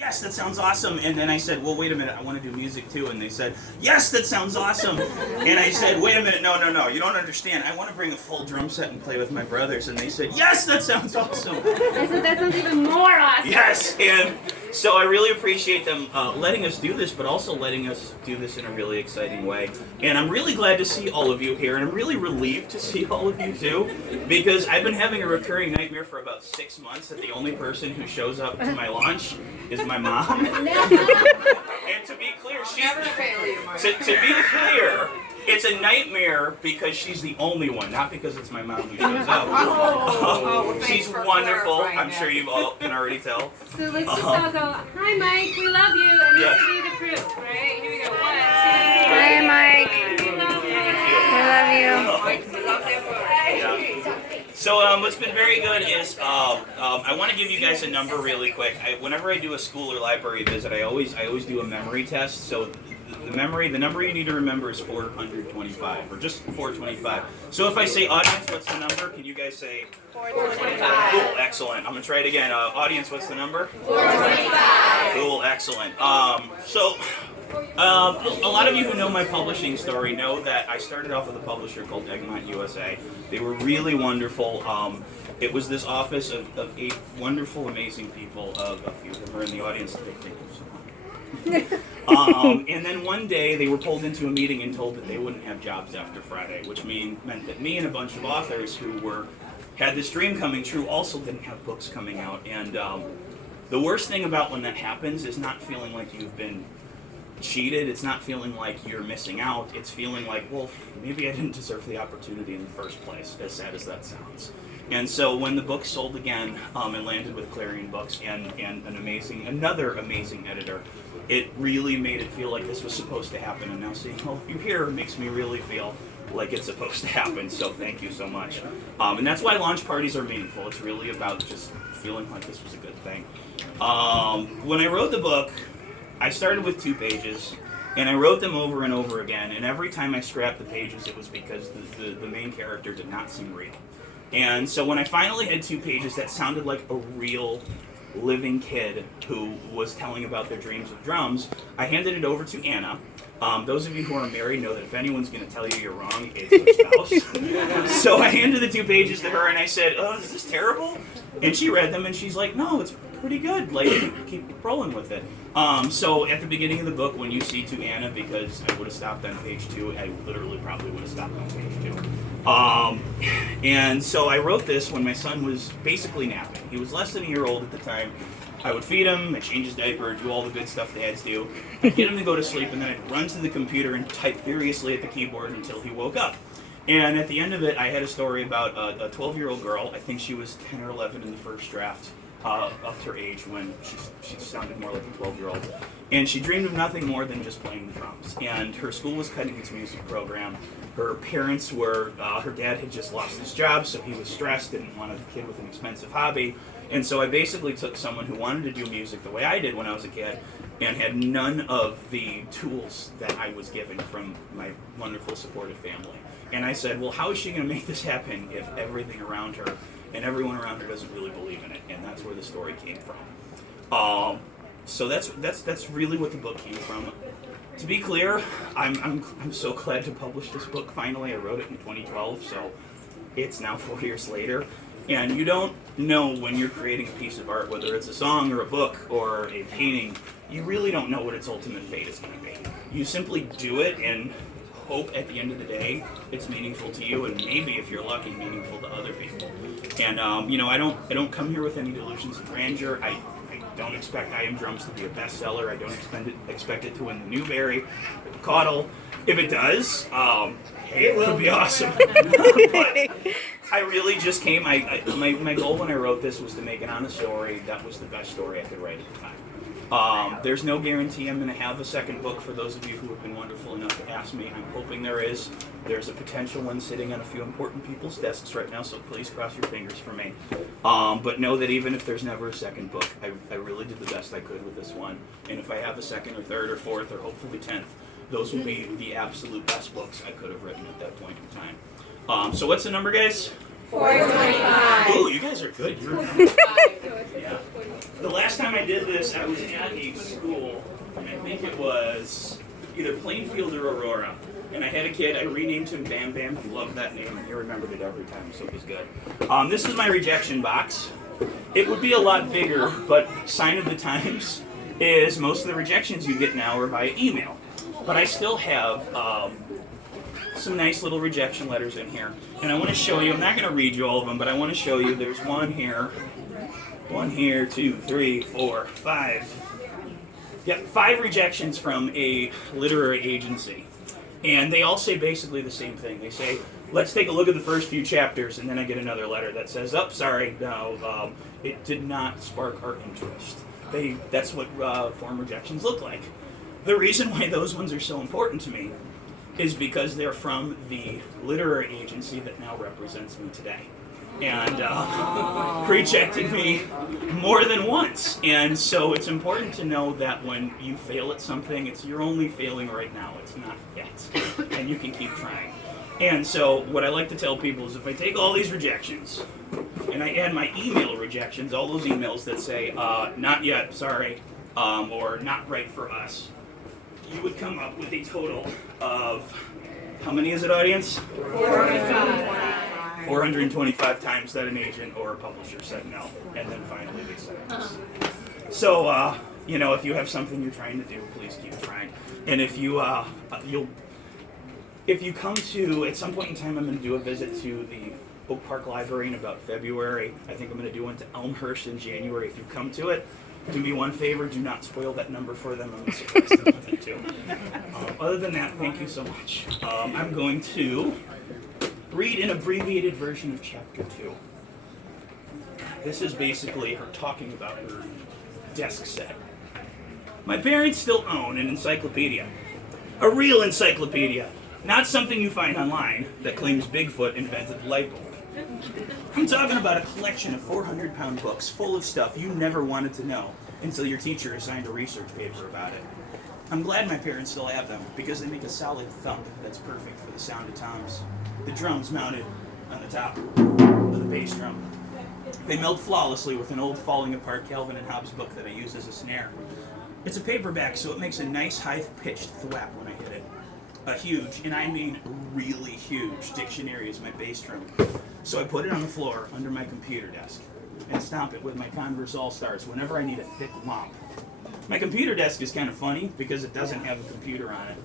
yes, that sounds awesome. And then I said, well, wait a minute, I want to do music too. And they said, yes, that sounds awesome. And I said, wait a minute, no, you don't understand. I want to bring a full drum set and play with my brothers. And they said, yes, that sounds awesome. I said, that sounds even more awesome. Yes, and so I really appreciate them letting us do this, but also letting us do this in a really exciting way. And I'm really glad to see all of you here, and I'm really relieved to see all of you too, because I've been having a recurring nightmare for about 6 months that the only person who shows up to my launch is my mom. And to be clear, to be clear, it's a nightmare because she's the only one, not because it's my mom who shows up. She's wonderful. I'm sure you all can already tell. So let's just all go, hi Mike, we love you, and this will be the proof, right? Here we go, 1, 2, 3. Hi Mike. We love you. We love you. So what's been very good is I want to give you guys a number really quick. Whenever I do a school or library visit, I always do a memory test. So the number you need to remember is 425, or just 425. So if I say audience, what's the number? Can you guys say 425? Cool, excellent. I'm gonna try it again. Audience, what's the number? 425. Cool, excellent. A lot of you who know my publishing story know that I started off with a publisher called Egmont USA. They were really wonderful. It was this office of 8 wonderful, amazing people. A few of them are in the audience today. Thank you so much. And then one day they were pulled into a meeting and told that they wouldn't have jobs after Friday, which meant that me and a bunch of authors who had this dream coming true also didn't have books coming out. And the worst thing about when that happens is not feeling like you've been cheated. It's not feeling like you're missing out. It's feeling like, well, maybe I didn't deserve the opportunity in the first place, as sad as that sounds. And so when the book sold again and landed with Clarion Books and another amazing editor, it really made it feel like this was supposed to happen. And now seeing all of you here makes me really feel like it's supposed to happen. So thank you so much. And that's why launch parties are meaningful. It's really about just feeling like this was a good thing. When I wrote the book, I started with 2 pages, and I wrote them over and over again, and every time I scrapped the pages, it was because the main character did not seem real. And so when I finally had 2 pages that sounded like a real living kid who was telling about their dreams with drums, I handed it over to Anna. Those of you who are married know that if anyone's going to tell you you're wrong, it's your spouse. So I handed the 2 pages to her, and I said, oh, is this terrible? And she read them, and she's like, no, it's pretty good. Like, keep rolling with it. So at the beginning of the book, when you see to Anna, because I would have stopped on page 2, I literally probably would have stopped on page 2. And so I wrote this when my son was basically napping. He was less than a year old at the time. I would feed him, I'd change his diaper, do all the good stuff dads do. I'd get him to go to sleep, and then I'd run to the computer and type furiously at the keyboard until he woke up. And at the end of it, I had a story about a 12-year-old girl. I think she was 10 or 11 in the first draft. Up to her age when she sounded more like a 12-year-old. And she dreamed of nothing more than just playing the drums. And her school was cutting its music program. Her parents were, her dad had just lost his job, so he was stressed, didn't want a kid with an expensive hobby. And so I basically took someone who wanted to do music the way I did when I was a kid and had none of the tools that I was given from my wonderful supportive family. And I said, well, how is she going to make this happen if everything around her and everyone around her doesn't really believe in it? And that's where the story came from. So that's really what the book came from. To be clear, I'm so glad to publish this book finally. I wrote it in 2012, so it's now 4 years later. And you don't know when you're creating a piece of art, whether it's a song or a book or a painting, you really don't know what its ultimate fate is going to be. You simply do it and hope at the end of the day it's meaningful to you, and maybe if you're lucky, meaningful to other people. And I don't come here with any delusions of grandeur. I don't expect I Am Drums to be a bestseller. I don't expect it to win the Newbery or the Caudle. If it does, hey, it would be awesome. But I really just came. My goal when I wrote this was to make an honest story that was the best story I could write at the time. There's no guarantee I'm going to have a second book for those of you who have been wonderful enough to ask me. I'm hoping there is. There's a potential one sitting on a few important people's desks right now, so please cross your fingers for me. But know that even if there's never a second book, I really did the best I could with this one. And if I have a second or third or fourth or hopefully 10th, those will be the absolute best books I could have written at that point in time. So what's the number, guys? 425. Ooh, you guys are good. You're yeah. The last time I did this, I was at a school, and I think it was either Plainfield or Aurora. And I had a kid, I renamed him Bam Bam. He loved that name, and he remembered it every time, so it was good. This is my rejection box. It would be a lot bigger, but sign of the times is most of the rejections you get now are via email. But I still have some nice little rejection letters in here. And I want to show you, I'm not going to read you all of them, but I want to show you there's one here, 2, 3, 4, 5. Yep, 5 rejections from a literary agency. And they all say basically the same thing. They say, let's take a look at the first few chapters, and then I get another letter that says, oh, sorry, no, it did not spark our interest. That's what form rejections look like. The reason why those ones are so important to me is because they're from the literary agency that now represents me today. And rejected me more than once. And so it's important to know that when you fail at something, you're only failing right now. It's not yet. And you can keep trying. And so what I like to tell people is if I take all these rejections and I add my email rejections, all those emails that say, not yet, sorry, or not right for us, you would come up with a total of, how many is it, audience? 425 times that an agent or a publisher said no, and then finally they said yes. So, if you have something you're trying to do, please keep trying. And if you come to, at some point in time, I'm going to do a visit to the Oak Park Library in about February. I think I'm going to do one to Elmhurst in January. If you come to it, do me one favor, do not spoil that number for them. I'm going to surprise them with it too. Other than that, thank you so much. I'm going to read an abbreviated version of chapter 2. This is basically her talking about her desk set. My parents still own an encyclopedia. A real encyclopedia. Not something you find online that claims Bigfoot invented the light bulb. I'm talking about a collection of 400-pound books full of stuff you never wanted to know until your teacher assigned a research paper about it. I'm glad my parents still have them because they make a solid thump that's perfect for the sound of toms. The drums mounted on the top of the bass drum. They meld flawlessly with an old falling apart Calvin and Hobbes book that I use as a snare. It's a paperback, so it makes a nice high-pitched thwap when I hit it. A huge, and I mean really huge, dictionary is my bass drum. So I put it on the floor under my computer desk and stomp it with my Converse All-Stars whenever I need a thick mop. My computer desk is kind of funny because it doesn't have a computer on it.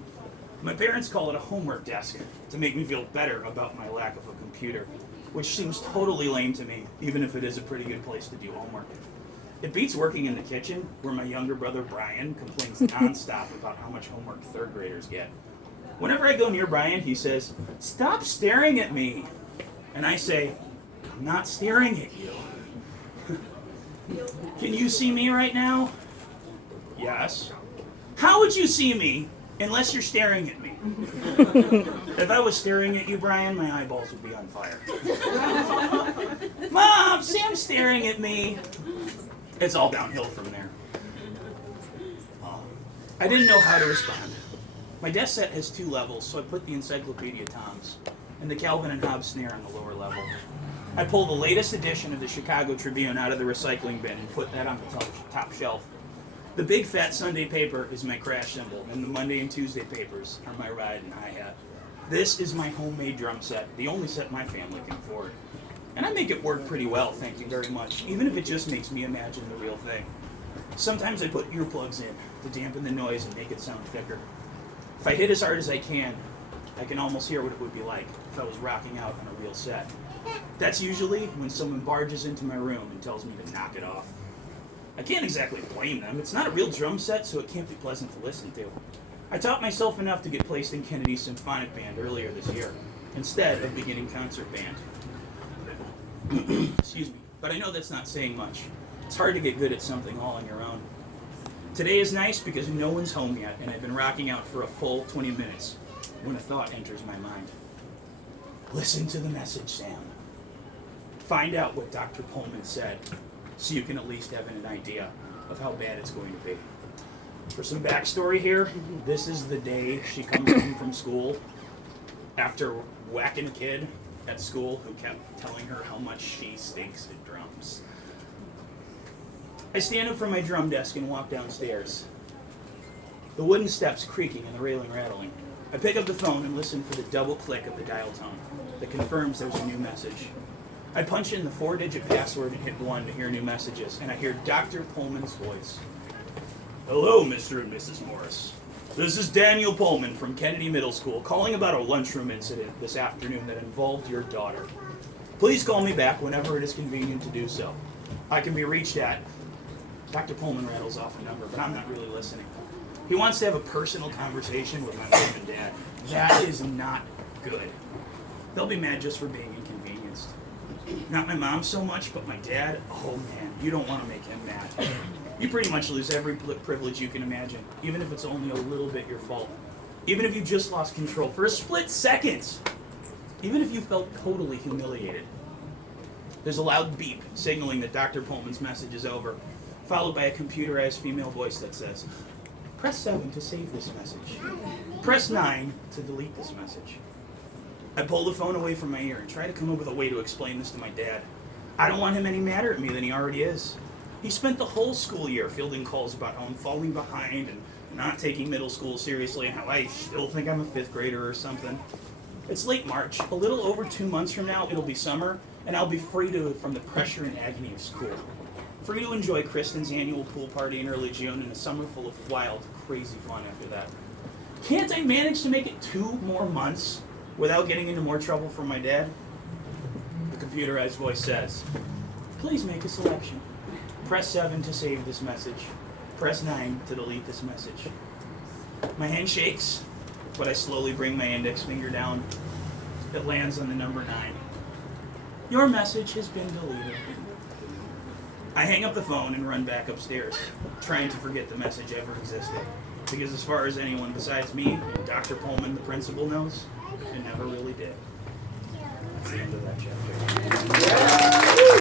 My parents call it a homework desk to make me feel better about my lack of a computer, which seems totally lame to me, even if it is a pretty good place to do homework. It beats working in the kitchen, where my younger brother Brian complains nonstop about how much homework third graders get. Whenever I go near Brian, he says, "Stop staring at me." And I say, "I'm not staring at you." "Can you see me right now?" "Yes." "How would you see me unless you're staring at me?" "If I was staring at you, Brian, my eyeballs would be on fire." "Mom, Sam's staring at me." It's all downhill from there. I didn't know how to respond. My desk set has 2 levels, so I put the Encyclopedia Toms and the Calvin and Hobbes snare on the lower level. I pull the latest edition of the Chicago Tribune out of the recycling bin and put that on the top shelf. The big fat Sunday paper is my crash cymbal, and the Monday and Tuesday papers are my ride and hi-hat. This is my homemade drum set, the only set my family can afford. And I make it work pretty well, thank you very much, even if it just makes me imagine the real thing. Sometimes I put earplugs in to dampen the noise and make it sound thicker. If I hit as hard as I can almost hear what it would be like if I was rocking out on a real set. That's usually when someone barges into my room and tells me to knock it off. I can't exactly blame them. It's not a real drum set, so it can't be pleasant to listen to. I taught myself enough to get placed in Kennedy's Symphonic Band earlier this year, instead of beginning concert band. Excuse me, but I know that's not saying much. It's hard to get good at something all on your own. Today is nice because no one's home yet, and I've been rocking out for a full 20 minutes when a thought enters my mind. Listen to the message, Sam. Find out what Dr. Pullman said, so you can at least have an idea of how bad it's going to be. For some backstory here, this is the day she comes home from school after whacking a kid at school who kept telling her how much she stinks at drums. I stand up from my drum desk and walk downstairs. The wooden steps creaking and the railing rattling. I pick up the phone and listen for the double click of the dial tone that confirms there's a new message. I punch in the 4-digit password and hit 1 to hear new messages, and I hear Dr. Pullman's voice. Hello, Mr. and Mrs. Morris. This is Daniel Pullman from Kennedy Middle School calling about a lunchroom incident this afternoon that involved your daughter. Please call me back whenever it is convenient to do so. I can be reached at... Dr. Pullman rattles off a number, but I'm not really listening. He wants to have a personal conversation with my mom and dad. That is not good. They'll be mad just for being inconvenienced. Not my mom so much, but my dad, oh man, you don't want to make him mad. You pretty much lose every privilege you can imagine, even if it's only a little bit your fault. Even if you just lost control for a split second. Even if you felt totally humiliated. There's a loud beep signaling that Dr. Pullman's message is over, followed by a computerized female voice that says, press 7 to save this message. Press 9 to delete this message. I pull the phone away from my ear and try to come up with a way to explain this to my dad. I don't want him any madder at me than he already is. He spent the whole school year fielding calls about how I'm falling behind and not taking middle school seriously and how I still think I'm a 5th grader or something. It's late March. A little over 2 months from now, it'll be summer, and I'll be free from the pressure and agony of school. Free to enjoy Kristen's annual pool party in early June and a summer full of wild, crazy fun after that. Can't I manage to make it 2 more months without getting into more trouble from my dad? The computerized voice says, please make a selection. Press 7 to save this message. Press 9 to delete this message. My hand shakes, but I slowly bring my index finger down. It lands on the number 9. Your message has been deleted. I hang up the phone and run back upstairs, trying to forget the message ever existed. Because as far as anyone besides me and Dr. Pullman, the principal, knows, it never really did. That's the end of that chapter.